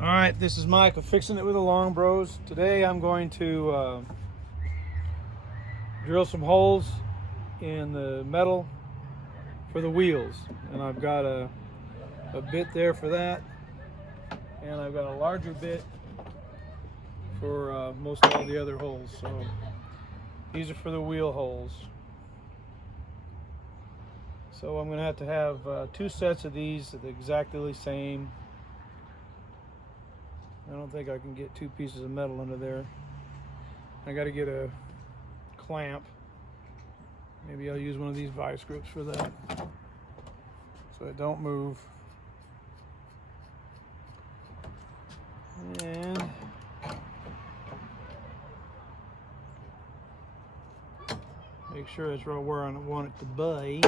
All right, this is Mike with Fixing It with the Long Bros. Today I'm going to drill some holes in the metal for the wheels, and I've got a bit there for that, and I've got a larger bit for most all the other holes. So these are for the wheel holes. So I'm going to have two sets of these that are exactly the same. I don't think I can get two pieces of metal under there. I got to get a clamp. Maybe I'll use one of these vice grips for that, so it don't move. And make sure it's right where I want it to be.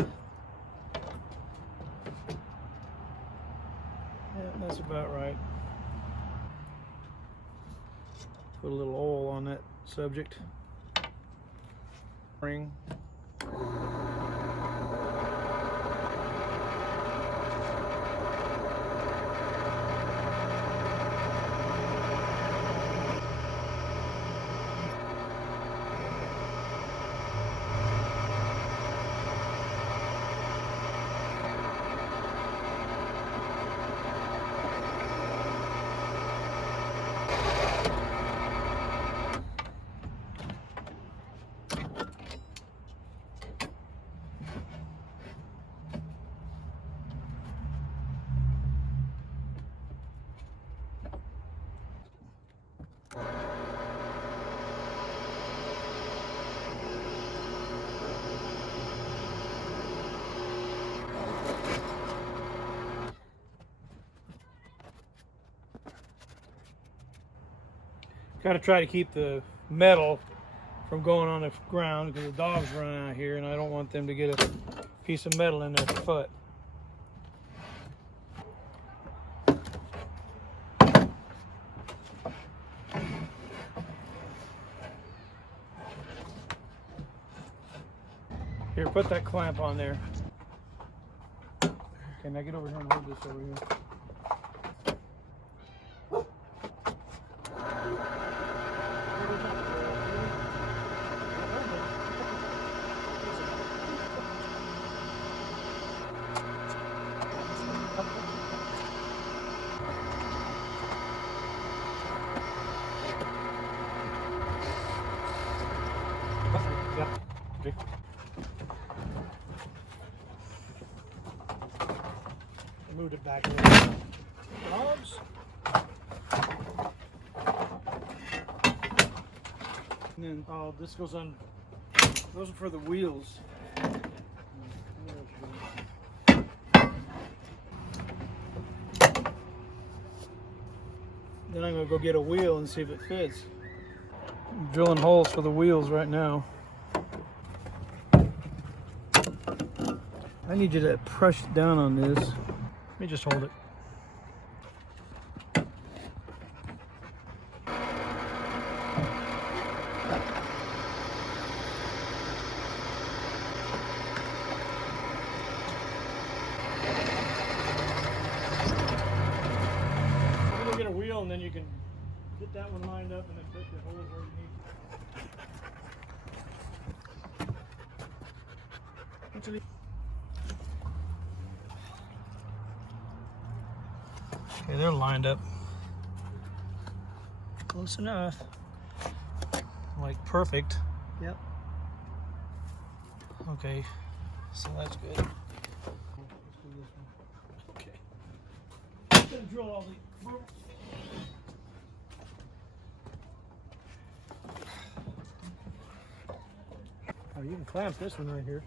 Yeah, that's about right. Put a little oil on that subject. Ring. Got to try to keep the metal from going on the ground because the dogs run out here and I don't want them to get a piece of metal in their foot. Here, put that clamp on there. Okay, now get over here and hold this over here. Moved it back a little. Knobs. And then this goes on. Those are for the wheels. Then I'm gonna go get a wheel and see if it fits. I'm drilling holes for the wheels right now. I need you to press down on this. Let me just hold it. I'm gonna get a wheel and then you can get that one lined up and then put the holes where you need. Okay, they're lined up close enough, like perfect. Yep. Okay, so that's good. Let's do this one. Okay. I'm gonna drill all the. Oh, you can clamp this one right here.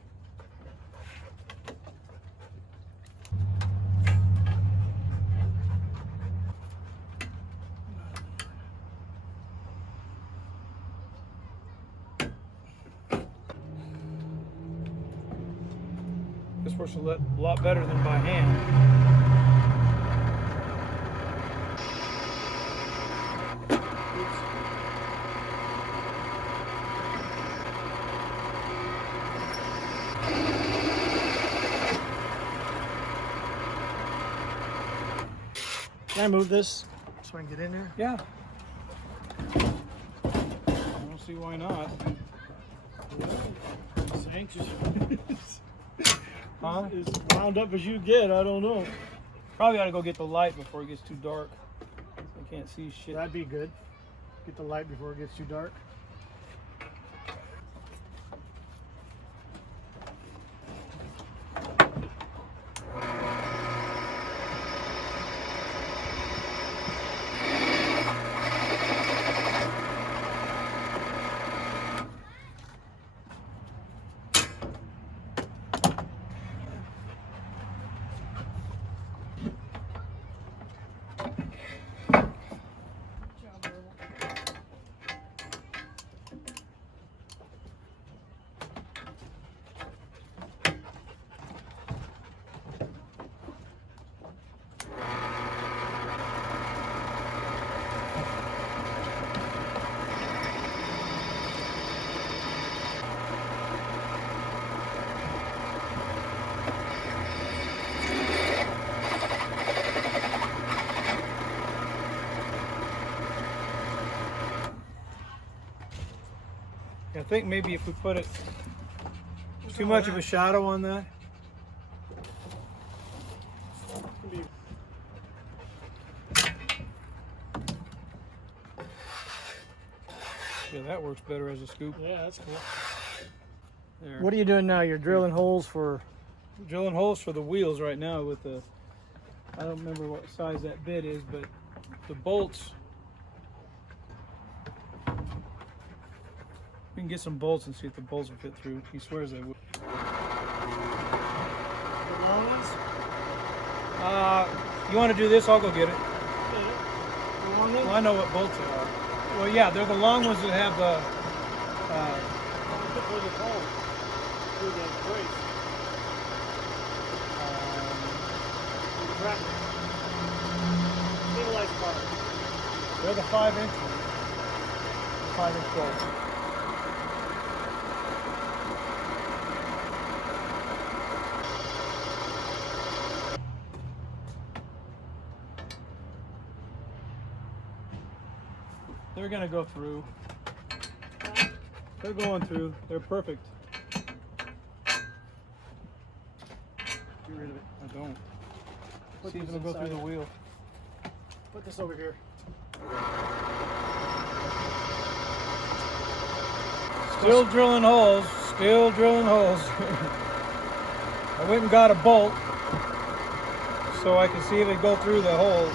This works a lot better than by hand. Can I move this so so I can get in there? Yeah. I don't see why not. It's anxious. Huh? As wound up as you get, I don't know. Probably ought to go get the light before it gets too dark. I can't see shit. That'd be good. Get the light before it gets too dark. I think maybe if we put it too much of a shadow on that. Yeah, that works better as a scoop. Yeah, that's cool. There. What are you doing now? You're drilling holes for... Drilling holes for the wheels right now with the, I don't remember what size that bit is, but the bolts, we can get some bolts and see if the bolts will fit through. He swears they will. The long ones? You want to do this? I'll go get it. Yeah. The long ones? Well, I know what bolts they are. Well, yeah, they're the long ones that have the, Put the hole through the brace. The cradle. Stabilized bar. they're the 5-inch ones. The 5-inch bolts. They're gonna go through. They're going through. They're perfect. Get rid of it. I don't. Put See if these it'll go through the inside. wheel. Put this over here. Still drilling holes. Still drilling holes. I went and got a bolt so I could see if it'd go through the hole.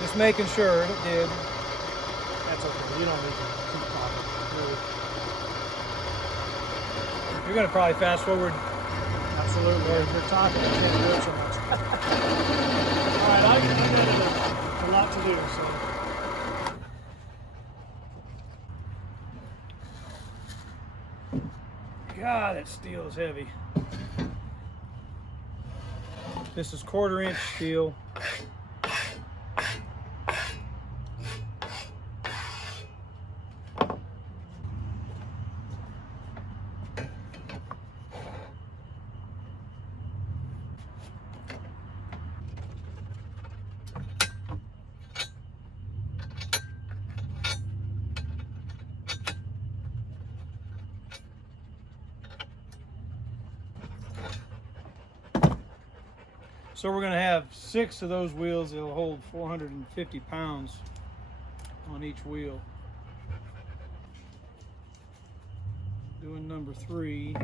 Just making sure it did. That's okay. You don't need to keep talking. Really. You're gonna probably fast forward. Absolutely. If you're talking, you can't do it so much. All right, I got a lot to do, so. God, that steel is heavy. This is 1/4-inch steel. So we're going to have 6 of those wheels. It'll hold 450 pounds on each wheel. Doing number 3.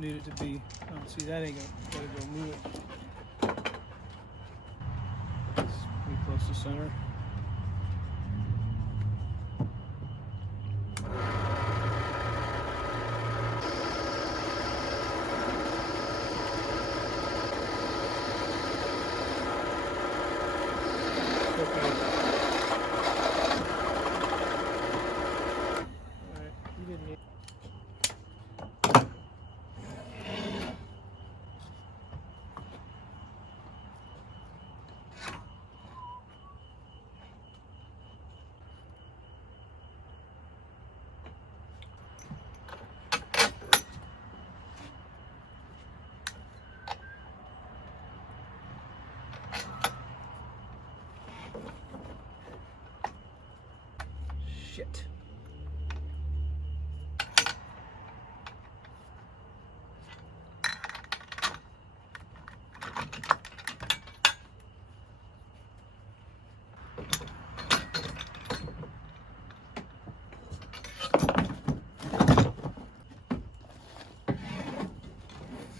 don't need it to be. Oh, see, that ain't gonna go move it. It's pretty close to center. Shit.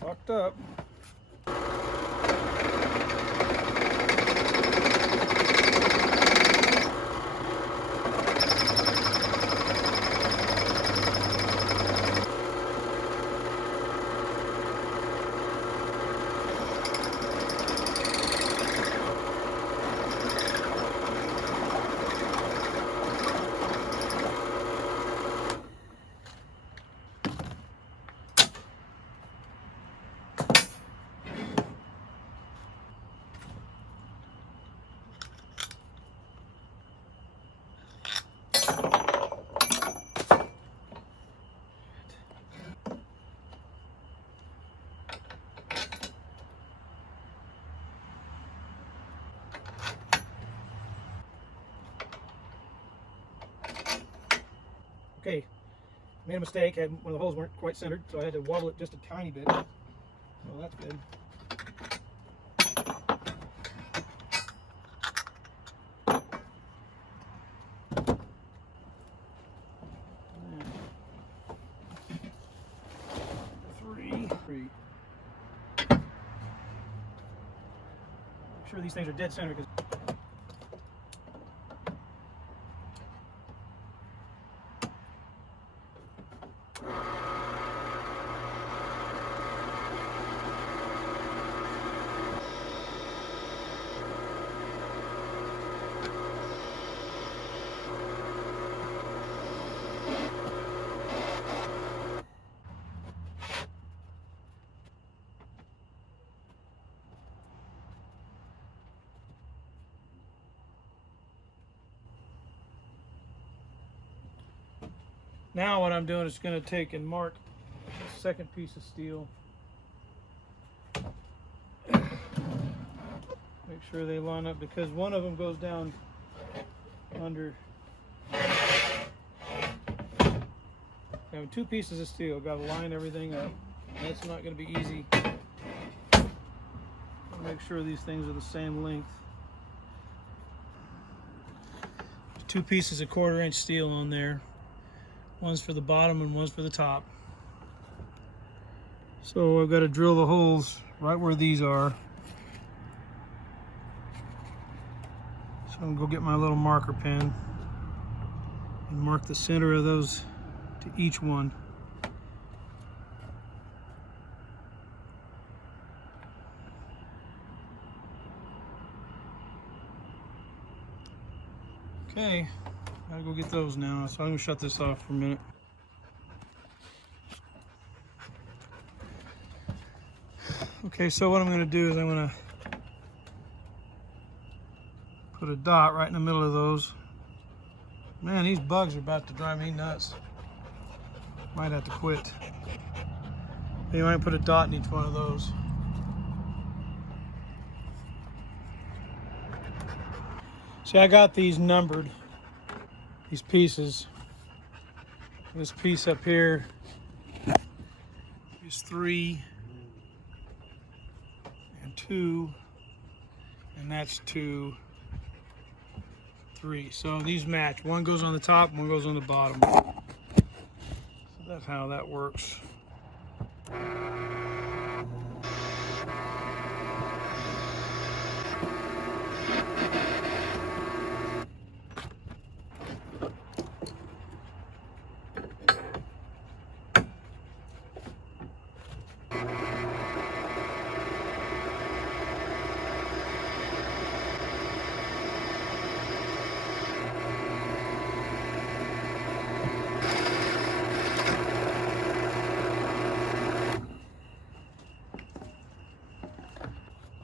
Fucked up. Okay, made a mistake. One of the holes weren't quite centered, so I had to wobble it just a tiny bit. So that's good. Three. Make sure these things are dead center, because now what I'm doing is going to take and mark the second piece of steel. Make sure they line up, because one of them goes down under. Having two pieces of steel, got to line everything up. That's not going to be easy. Make sure these things are the same length. Two pieces of 1/4 inch steel on there. One's for the bottom and one's for the top. So I've got to drill the holes right where these are. So I'm going to go get my little marker pen and mark the center of those to each one. Okay, gotta go get those now, so I'm gonna shut this off for a minute. Okay, so what I'm gonna do is I'm gonna put a dot right in the middle of those. Man, these bugs are about to drive me nuts. Might have to quit. Anyway, I put a dot in each one of those. See, I got these numbered, these pieces. This piece up here is 3 and 2, and that's 2, 3. So these match. One goes on the top, one goes on the bottom. So that's how that works.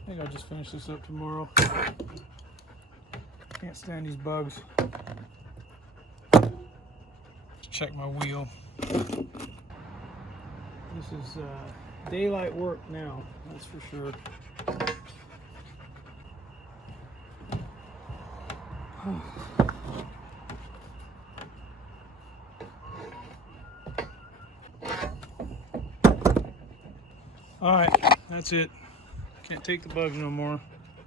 I think I'll just finish this up tomorrow. Can't stand these bugs. Let's check my wheel. This is daylight work now, that's for sure. All right, that's it. Can't take the bugs no more.